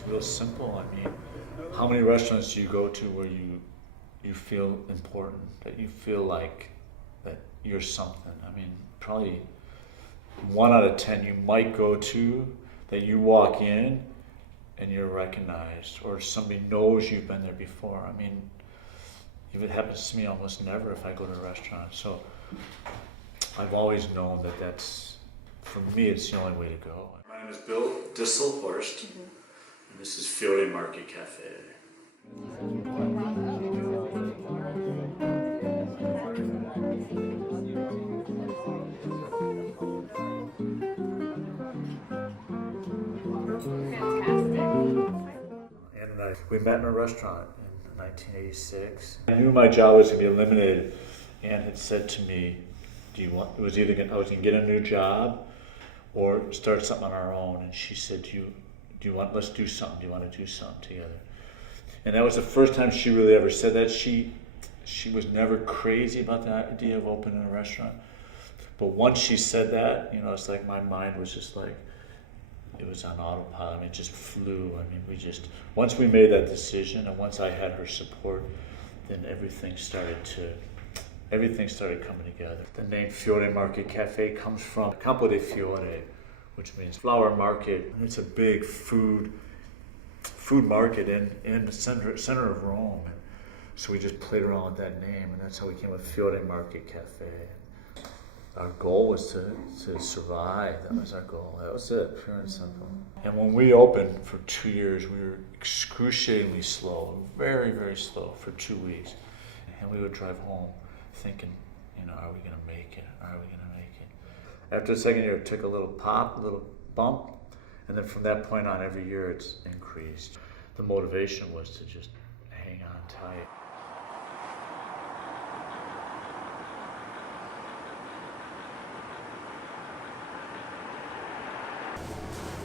It's real simple. I mean, how many restaurants do you go to where you feel important, that you feel like that you're something? I mean, probably 1 out of 10 you might go to that you walk in and you're recognized, or somebody knows you've been there before. I mean, if it happens to me, almost never if I go to a restaurant. So I've always known that that's, for me, it's the only way to go. My name is Bill Disselhorst, and this is Fiore Market Cafe. We met in a restaurant in 1986. I knew my job was going to be eliminated. Ann had said to me, it was either I was going to get a new job or start something on our own. And she said, let's do something. Do you want to do something together? And that was the first time she really ever said that. She was never crazy about the idea of opening a restaurant. But once she said that, it's like my mind was just like, it was on autopilot. I mean, it just flew. I mean, once we made that decision and once I had her support, then everything started coming together. The name Fiore Market Cafe comes from Campo de Fiore, which means flower market. And it's a big food market in the center of Rome. So we just played around with that name, and that's how we came with Fiore Market Cafe. Our goal was to survive. That was our goal. That was it, pure and simple. And when we opened for 2 years, we were excruciatingly slow, very, very slow for 2 weeks. And we would drive home thinking, are we going to make it? Are we going to make it? After the second year, it took a little pop, a little bump. And then from that point on, every year it's increased. The motivation was to just hang on tight.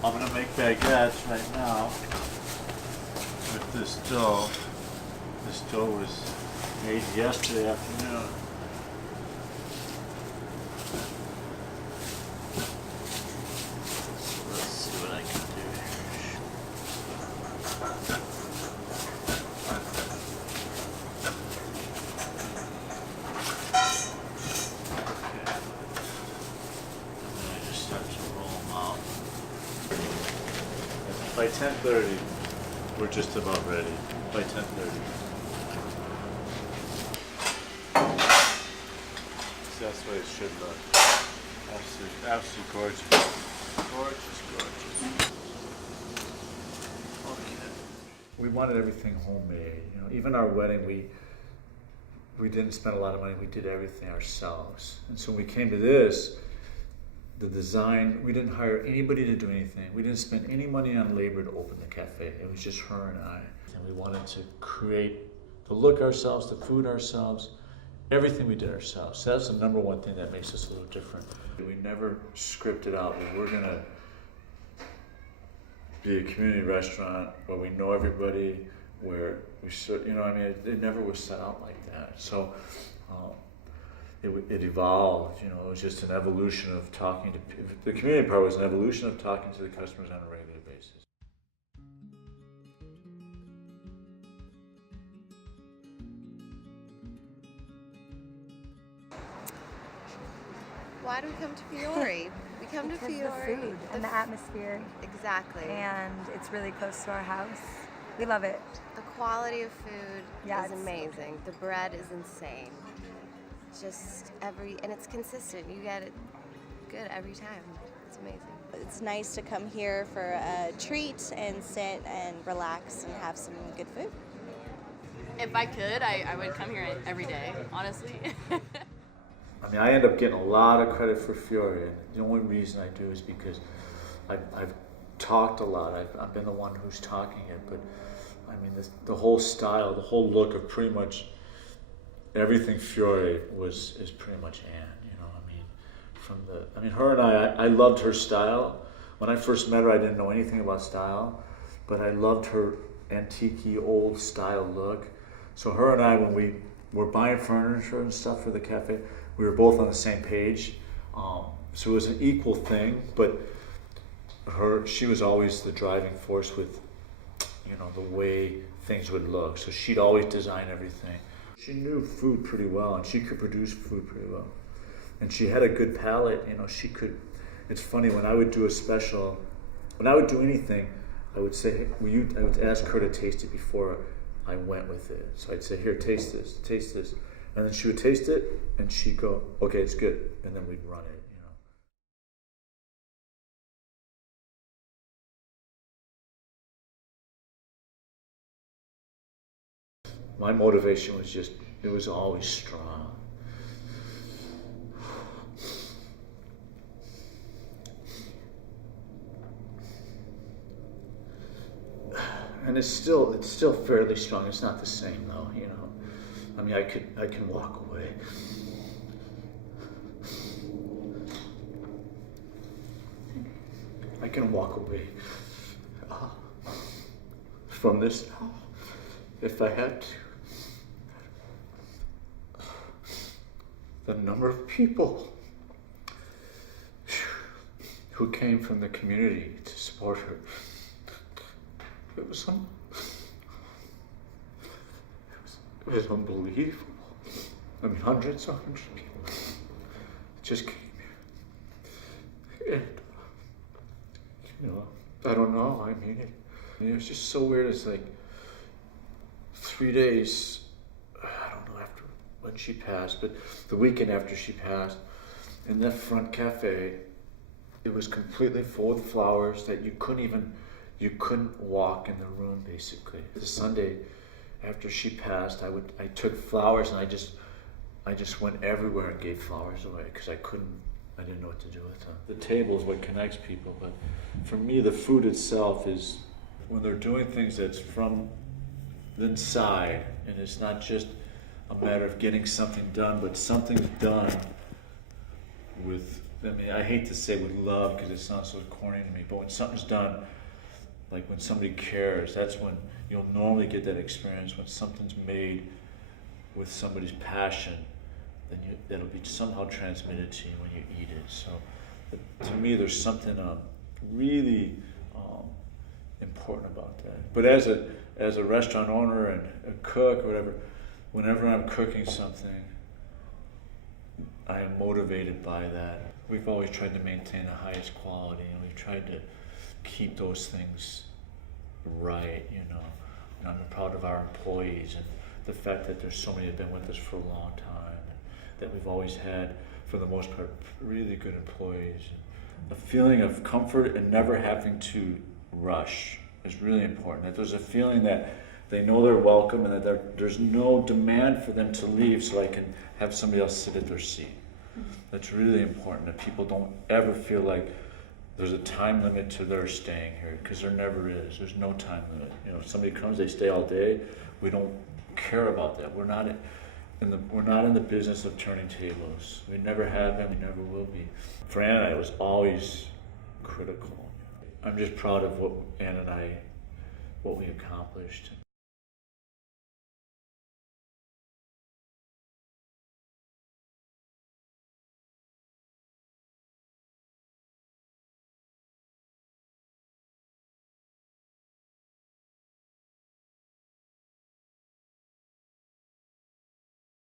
I'm gonna make baguettes right now with this dough. This dough was made yesterday afternoon. Let's see what I can do here. Okay. And then I just start to roll them out. By 10:30, we're just about ready. By 10:30. So that's the way it should look. Absolutely gorgeous. Gorgeous. Okay. We wanted everything homemade. Even our wedding, we didn't spend a lot of money. We did everything ourselves. And so when we came to this, the design, we didn't hire anybody to do anything. We didn't spend any money on labor to open the cafe. It was just her and I. And we wanted to create the look ourselves, the food ourselves, everything we did ourselves. So that's the number one thing that makes us a little different. We never scripted out, we're gonna be a community restaurant where we know everybody, where it never was set out like that. So, it evolved, it was just an evolution of talking to people. The community part was an evolution of talking to the customers on a regular basis. Why do we come to Fiore? We come to Fiore. The food and the atmosphere. Exactly. And it's really close to our house. We love it. The quality of food Yeah, is amazing. The bread is insane. And it's consistent. You get it good every time. It's amazing. It's nice to come here for a treat and sit and relax and have some good food. If I could, I would come here every day, honestly. I mean, I end up getting a lot of credit for Fiore, and the only reason I do is because I've talked a lot. I've been the one who's talking it, but I mean, the whole style, the whole look of pretty much everything Fiore is pretty much Ann. Her and I loved her style. When I first met her, I didn't know anything about style, but I loved her antique-y, old style look. So her and I, when we were buying furniture and stuff for the cafe, we were both on the same page. So it was an equal thing, but she was always the driving force with you know, the way things would look. So she'd always design everything. She knew food pretty well, and she could produce food pretty well. And she had a good palate, you know, she could, it's funny, when I would do a special, when I would do anything, I would say, hey, I would ask her to taste it before I went with it. So I'd say, here, taste this. And then she would taste it, and she'd go, okay, it's good. And then we'd run it, you know. My motivation was just, it was always strong. And it's still fairly strong. It's not the same though, you know. I mean, I can walk away. I can walk away from this now if I had to. The number of people who came from the community to support her. It was unbelievable. I mean, hundreds of people just came here. And, you know, I don't know, I mean, it was just so weird. It's like 3 days, I don't know, after when she passed, but the weekend after she passed, in that front cafe, it was completely full of flowers that you couldn't walk in the room, basically. The Sunday after she passed, I took flowers and I just went everywhere and gave flowers away because I didn't know what to do with them. The table is what connects people, but for me, the food itself is when they're doing things that's from the inside, and it's not just a matter of getting something done, but something's done with, I mean, I hate to say with love because it sounds so corny to me, but when something's done, like when somebody cares, that's when you'll normally get that experience. When something's made with somebody's passion, then that'll be somehow transmitted to you when you eat it. So to me, there's something really important about that. But as a restaurant owner and a cook or whatever, whenever I'm cooking something, I am motivated by that. We've always tried to maintain the highest quality, and we've tried to keep those things right, you know. And I'm proud of our employees and the fact that there's so many that have been with us for a long time, and that we've always had, for the most part, really good employees. A feeling of comfort and never having to rush is really important. That there's a feeling that they know they're welcome and that there's no demand for them to leave so I can have somebody else sit at their seat. That's really important, that people don't ever feel like there's a time limit to their staying here, because there never is. There's no time limit. You know, if somebody comes, they stay all day. We don't care about that. We're not in the business of turning tables. We never have been. We never will be. For Ann and I, it was always critical. I'm just proud of what Ann and I, what we accomplished.